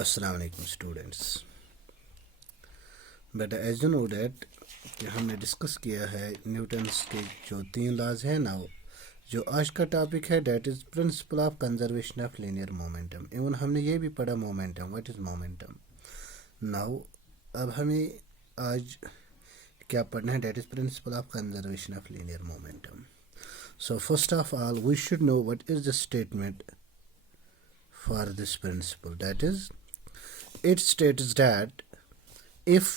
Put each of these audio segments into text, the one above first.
अस्सलाम वालेकुम स्टूडेंट्स। बेटा एज यू नो डैट कि हमने डिस्कस किया है न्यूटन्स के जो 3 लॉज हैं ना। जो आज का टॉपिक है that is principle of conservation of linear momentum. Even हमने ये भी पढ़ा momentum, what is momentum. Now अब हमें आज क्या पढ़ना है, that is principle of conservation of linear momentum. So first of all we should know what is the statement for this principle. That is, it states that if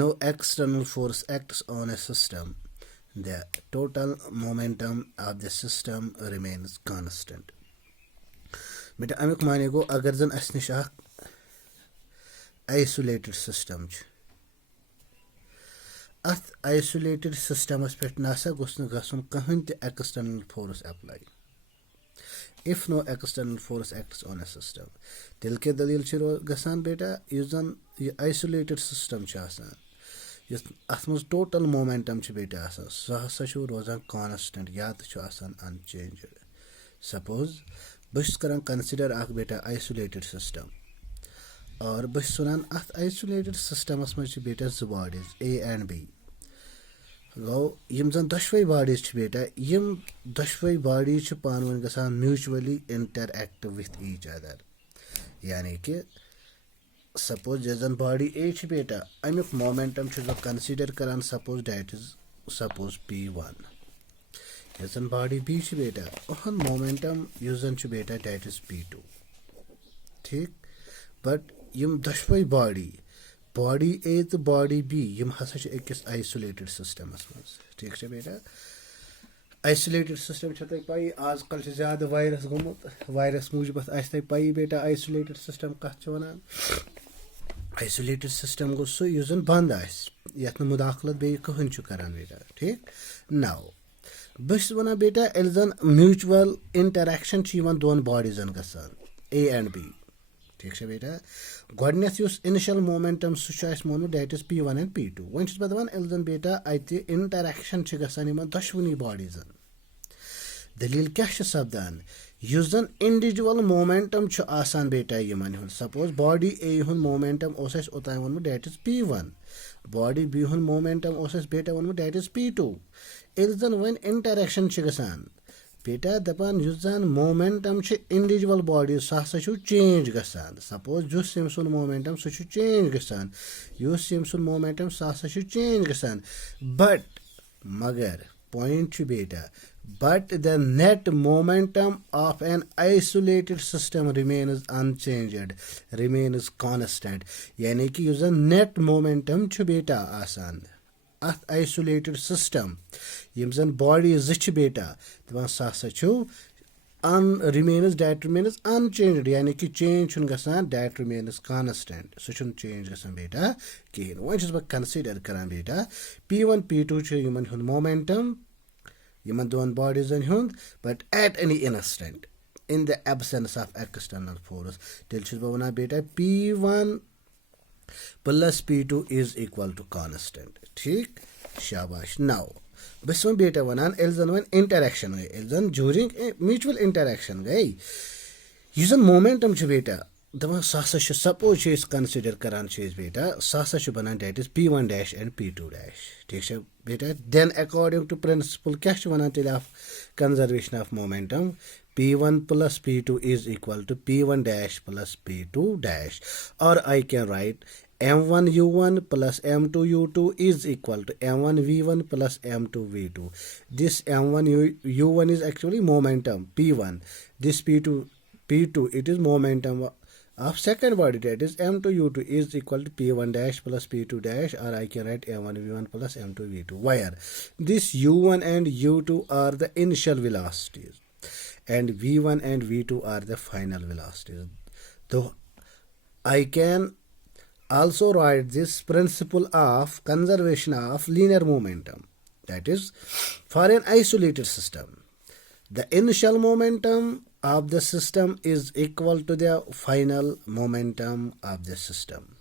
no external force acts on a system, the total momentum of the system remains constant. बेटा अमुक माने गो अगर जन अस निश isolated system अत isolated systems पे NASA गोस न गसन कहीं ते external force apply. If no external force acts on a system, तिल के दलील गसान बेटा युस जन ये आइसोलेटेड सिस्टम युस अथ मज टोटल मोमेंटम बेटा आसान सह हसा रोजान कांस्टेंट या तो अनचेंज्ड। सपोज बस करान कंसिडर अख बेटा आइसोलेटेड सिस्टम और बस वनान अथ आइसोलेटेड सिस्टमस मज बेटा जो बॉडीज ए एंड बी गो यम जन दशवे बॉडीज बेटा यम दशवे बॉडीज पान वन गसान mutually interact with each other. यानी कि सपोज जन बॉडी ए बेटा अमुक मोमेंटम कंसिडर करान suppose that is suppose P1। जन बॉडी बी बेटा ओहन मोमेंटम जन बेटा डैट इज P2। ठीक, बट यम दशवे बॉडी ए तो बॉडी बी यम हसा अकिस आइसोलेटेड सिस्टमस मज। ठीक है बेटा, आइसोलेटेड सिस्टम तुम पी आजकल ज्यादा वायरस गोमुत, वायरस मूजूब तुम पी बेटा आइसोलेटेड सिस्टम कत वन। आइसोलेटेड सिस्टम गो सह जन बंद आत मुदाखलत बे कहन करान बेटा। ठीक, नाउ बस वन बेटा जन म्यूचुअल इंटरक्शन दोन बॉडीजन गसान ए एंड बी। ठीक है बेटा, गोडनेथ इनिशियल मोमेंटम सह Monu that is P1 and P2। One बह दपान जन बेटा अत इंटरक्शन गसान दशवनी बॉडीजन दलील क्या सपदान युस जन इंडिविजुअल मोमेंटम आसान बेटा यमन हुंद। सपोज बॉडी ए हुंद मोमेंटम ओतान वोनमुत that is P1, body B हुंद मोमेंटम बेटा वोनमुत डैट इज P2। जन वन इंटरक्शन गसान बेटा दपान युस जन मोमेंटम इंडिविजुअल बॉडी सह हसा चेंज गसान। सपोज जुस यम सुन मोमेंटम सह चेंज गसान, युस यम सुन मोमेंटम सह हसा चेंज गसान। बट मगर पॉइंट बेटा but the net momentum of an isolated system remains unchanged, remains constant। यानी कि युस जन net momentum बेटा आसान अथ आइसोलेटेड सिस्टम यम जन बॉडी ज बेटा दपान सह हसा रिमेन्स डैट रिमेन्स अनचेंज्ड। यानी कि चेंज गसान डैट रिमेन्स कांस्टेंट, सह चेंज गसान बेटा कहें। वन बह कंसिडर करान बेटा P1 P2 यमन हुंद मोमेंटम यमन दोन बॉडीजन हुंद, but at any instant in the absence of external force. तेल बह वन बेटा P1 plus P2 is equal to constant. ठीक, शाबाश। नाउ बस वन बेटा वनान जन वन इंटरक्शन गई, जन जूरिंग म्यूचुअल इंटरक्शन गई यु जन मोमेंटम बेटा दपान सह हसा सपोज कंसिडर करान बेटा सह हसा बनान that is P1 dash and P2 dash. ठीक है बेटा, देन अकॉर्डिंग टू प्रिंसिपल क्या वन तेल of conservation of momentum P1 plus P2 is equal to P1 dash plus P2 dash, or I can write M1 U1 plus M2 U2 is equal to M1 V1 plus M2 V2. This M1 U1 is actually momentum P1. This P2 it is momentum of second body, that is M2 U2 is equal to P1 dash plus P2 dash, or I can write M1 V1 plus M2 V2, where this U1 and U2 are the initial velocities and V1 and V2 are the final velocities. Though I can also write this principle of conservation of linear momentum, that is for an isolated system the initial momentum of the system is equal to the final momentum of the system.